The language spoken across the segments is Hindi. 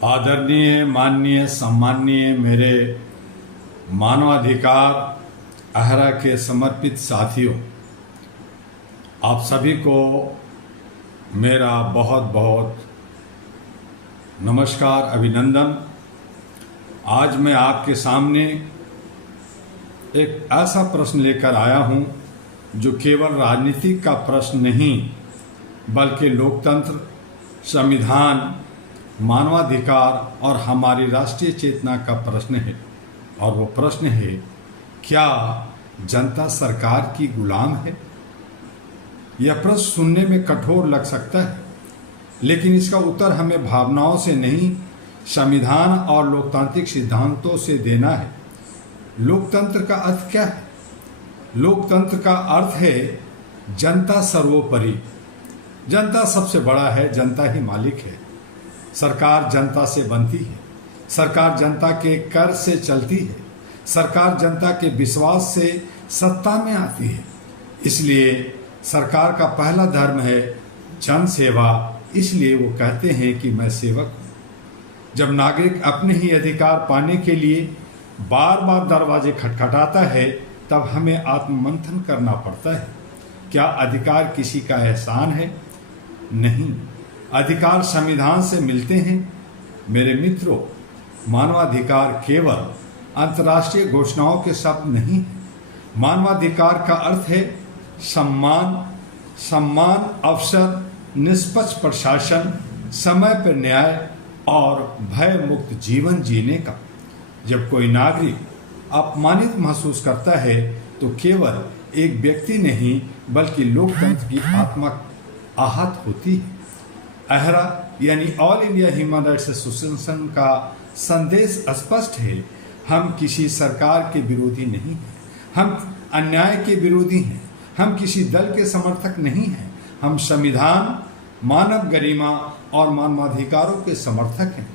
आदरणीय, माननीय, सम्माननीय मेरे मानवाधिकार अहरा के समर्पित साथियों, आप सभी को मेरा बहुत बहुत नमस्कार, अभिनंदन। आज मैं आपके सामने एक ऐसा प्रश्न लेकर आया हूं जो केवल राजनीतिक का प्रश्न नहीं बल्कि लोकतंत्र, संविधान, मानवाधिकार और हमारी राष्ट्रीय चेतना का प्रश्न है। और वो प्रश्न है, क्या जनता सरकार की गुलाम है? यह प्रश्न सुनने में कठोर लग सकता है, लेकिन इसका उत्तर हमें भावनाओं से नहीं, संविधान और लोकतांत्रिक सिद्धांतों से देना है। लोकतंत्र का अर्थ क्या है? लोकतंत्र का अर्थ है जनता सर्वोपरि। जनता सबसे बड़ा है, जनता ही मालिक है। सरकार जनता से बनती है, सरकार जनता के कर से चलती है, सरकार जनता के विश्वास से सत्ता में आती है। इसलिए सरकार का पहला धर्म है जन सेवा। इसलिए वो कहते हैं कि मैं सेवक हूँ। जब नागरिक अपने ही अधिकार पाने के लिए बार बार दरवाजे खटखटाता है, तब हमें आत्ममंथन करना पड़ता है। क्या अधिकार किसी का एहसान है? नहीं, अधिकार संविधान से मिलते हैं। मेरे मित्रों, मानवाधिकार केवल अंतर्राष्ट्रीय घोषणाओं के शब्द नहीं है। मानवाधिकार का अर्थ है सम्मान, अवसर, निष्पक्ष प्रशासन, समय पर न्याय और भय मुक्त जीवन जीने का। जब कोई नागरिक अपमानित महसूस करता है तो केवल एक व्यक्ति नहीं बल्कि लोकतंत्र की आत्मा आहत होती है। अहरा यानी all India Human Rights association का संदेश स्पष्ट है। हम किसी सरकार के विरोधी नहीं हैं, हम अन्याय के विरोधी हैं, हम किसी दल के समर्थक नहीं हैं। हम संविधान, मानव गरिमा और मानवाधिकारों के समर्थक हैं।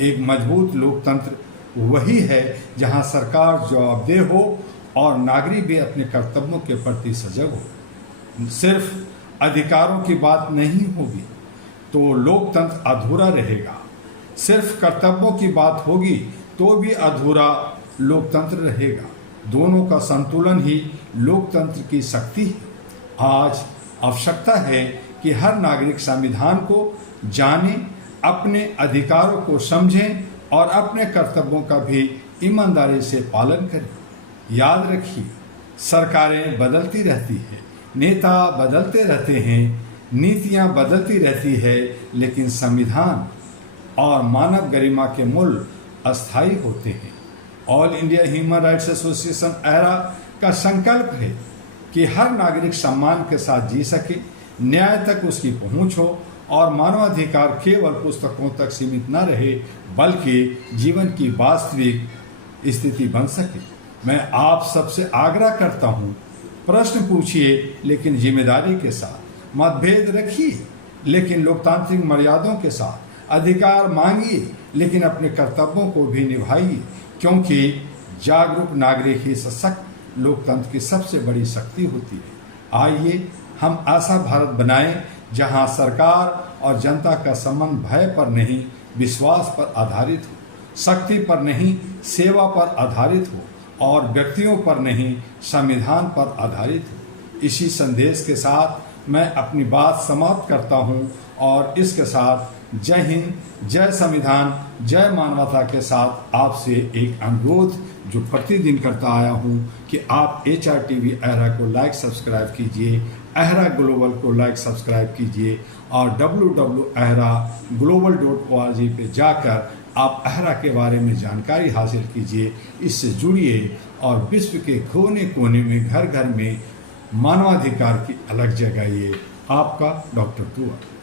एक मजबूत लोकतंत्र वही है जहां सरकार जवाबदेह हो और नागरिक भी अपने कर्तव्यों के प्रति सजग हो। सिर्फ अधिकारों की बात नहीं होगी तो लोकतंत्र अधूरा रहेगा। सिर्फ कर्तव्यों की बात होगी तो भी अधूरा लोकतंत्र रहेगा। दोनों का संतुलन ही लोकतंत्र की शक्ति है। आज आवश्यकता है कि हर नागरिक संविधान को जाने, अपने अधिकारों को समझें और अपने कर्तव्यों का भी ईमानदारी से पालन करें। याद रखिए, सरकारें बदलती रहती हैं, नेता बदलते रहते हैं, नीतियां बदलती रहती है, लेकिन संविधान और मानव गरिमा के मूल्य अस्थायी होते हैं। All India Human Rights Association AHRA का संकल्प है कि हर नागरिक सम्मान के साथ जी सके, न्याय तक उसकी पहुंच हो और मानवाधिकार केवल पुस्तकों तक सीमित न रहे बल्कि जीवन की वास्तविक स्थिति बन सके। मैं आप सबसे आग्रह करता हूं, प्रश्न पूछिए लेकिन जिम्मेदारी के साथ, मतभेद रखिए लेकिन लोकतांत्रिक मर्यादों के साथ, अधिकार मांगिए लेकिन अपने कर्तव्यों को भी निभाइए, क्योंकि जागरूक नागरिक ही सशक्त लोकतंत्र की सबसे बड़ी शक्ति होती है। आइए हम ऐसा भारत बनाएं जहां सरकार और जनता का संबंध भय पर नहीं, विश्वास पर आधारित हो, शक्ति पर नहीं, सेवा पर आधारित हो और व्यक्तियों पर नहीं, संविधान पर आधारित हो। इसी संदेश के साथ मैं अपनी बात समाप्त करता हूं और इसके साथ जय हिंद, जय संविधान, जय मानवता के साथ आपसे एक अनुरोध जो प्रतिदिन करता आया हूं कि आप HRTV अहरा को लाइक सब्सक्राइब कीजिए, अहरा ग्लोबल को लाइक सब्सक्राइब कीजिए और www.ahraglobal.org पे जाकर आप अहरा के बारे में जानकारी हासिल कीजिए, इससे जुड़िए और विश्व के कोने कोने में, घर घर में मानवाधिकार की अलग जगाइए। आपका डॉक्टर तुअर।